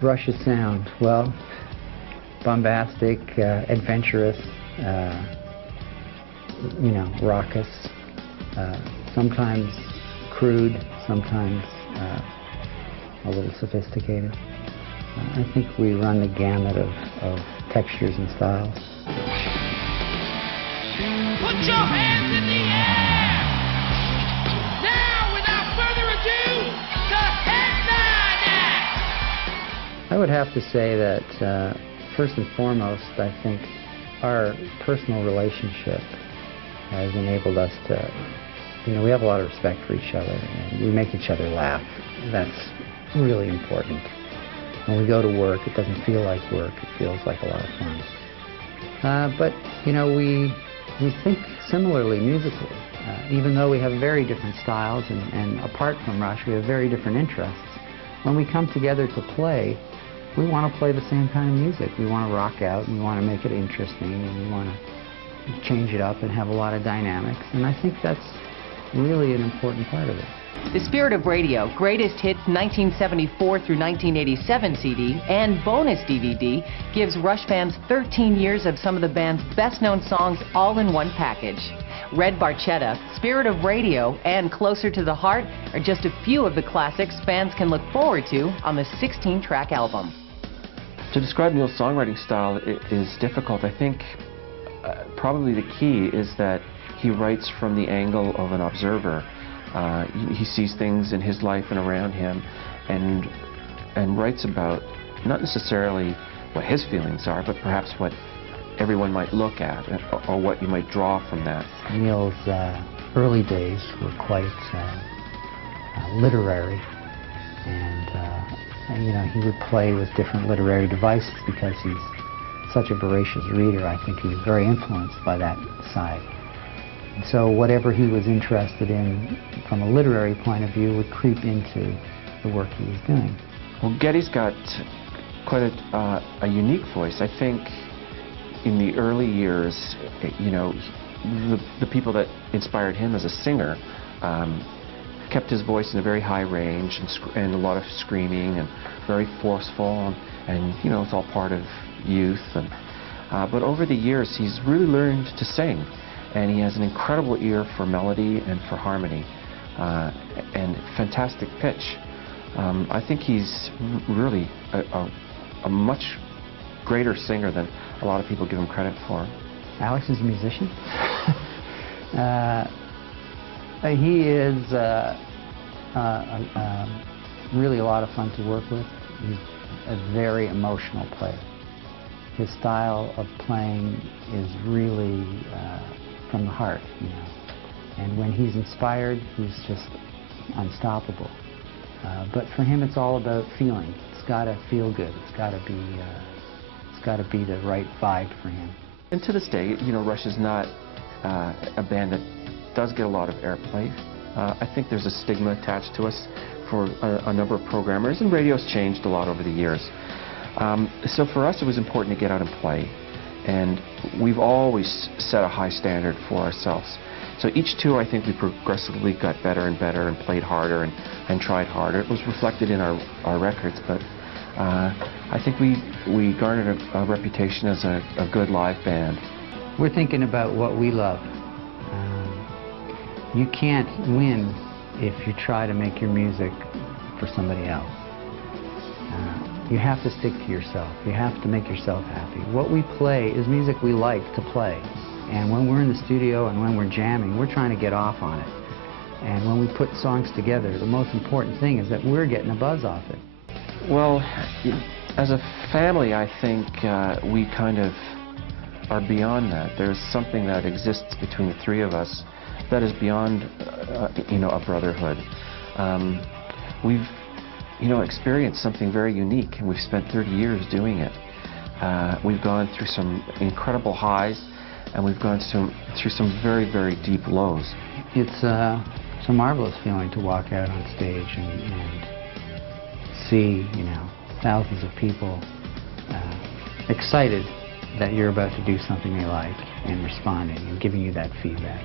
Rush's sound, well, bombastic, adventurous, you know, raucous, sometimes crude, sometimes a little sophisticated. I think we run the gamut of textures and styles. Put your hands in the air! Now, without further ado, the Headband Act! I would have to say that, first and foremost, I think our personal relationship has enabled us to, you know, we have a lot of respect for each other, and we make each other laugh. That's really important. When we go to work, it doesn't feel like work, it feels like a lot of fun. But, you know, we think similarly musically. Even though we have very different styles, and apart from Rush, we have very different interests. When we come together to play, we want to play the same kind of music. We want to rock out, and we want to make it interesting, and we want to change it up and have a lot of dynamics. And I think that's really an important part of it. The Spirit of Radio, Greatest Hits 1974 through 1987 CD and bonus DVD gives Rush fans 13 years of some of the band's best-known songs all in one package. Red Barchetta, Spirit of Radio, and Closer to the Heart are just a few of the classics fans can look forward to on the 16-track album. To describe Neil's songwriting style is difficult. I think probably the key is that he writes from the angle of an observer. He sees things in his life and around him, and writes about not necessarily what his feelings are, but perhaps what everyone might look at, or what you might draw from that. Neil's early days were quite literary, and you know, he would play with different literary devices because he's such a voracious reader. I think he was very influenced by that side. And so whatever he was interested in from a literary point of view would creep into the work he was doing. Well, Geddy's got quite a unique voice. I think in the early years, you know, the people that inspired him as a singer kept his voice in a very high range, and a lot of screaming and very forceful, and you know, it's all part of youth. But over the years, he's really learned to sing. And he has an incredible ear for melody and for harmony, and fantastic pitch. I think he's really a much greater singer than a lot of people give him credit for. Alex is a musician. He is really a lot of fun to work with. He's a very emotional player. His style of playing is really from the heart, you know. And when he's inspired, he's just unstoppable. But for him, it's all about feeling. It's got to feel good. It's got to be the right vibe for him. And to this day, you know, Rush is not a band that does get a lot of airplay. I think there's a stigma attached to us for a number of programmers, and radio's changed a lot over the years. So for us, it was important to get out and play. And we've always set a high standard for ourselves. So each tour, I think we progressively got better and better and played harder and tried harder. It was reflected in our records, but I think we garnered a reputation as a good live band. We're thinking about what we love. You can't win if you try to make your music for somebody else. You have to stick to yourself. You have to make yourself happy. What we play is music we like to play. And when we're in the studio and when we're jamming, we're trying to get off on it. And when we put songs together, the most important thing is that we're getting a buzz off it. Well, as a family, I think we kind of are beyond that. There's something that exists between the three of us that is beyond, you know, a brotherhood. We've you know, experienced something very unique, and we've spent 30 years doing it. We've gone through some incredible highs, and we've gone through some very, very deep lows. It's a marvelous feeling to walk out on stage and see, you know, thousands of people excited that you're about to do something they like and responding and giving you that feedback.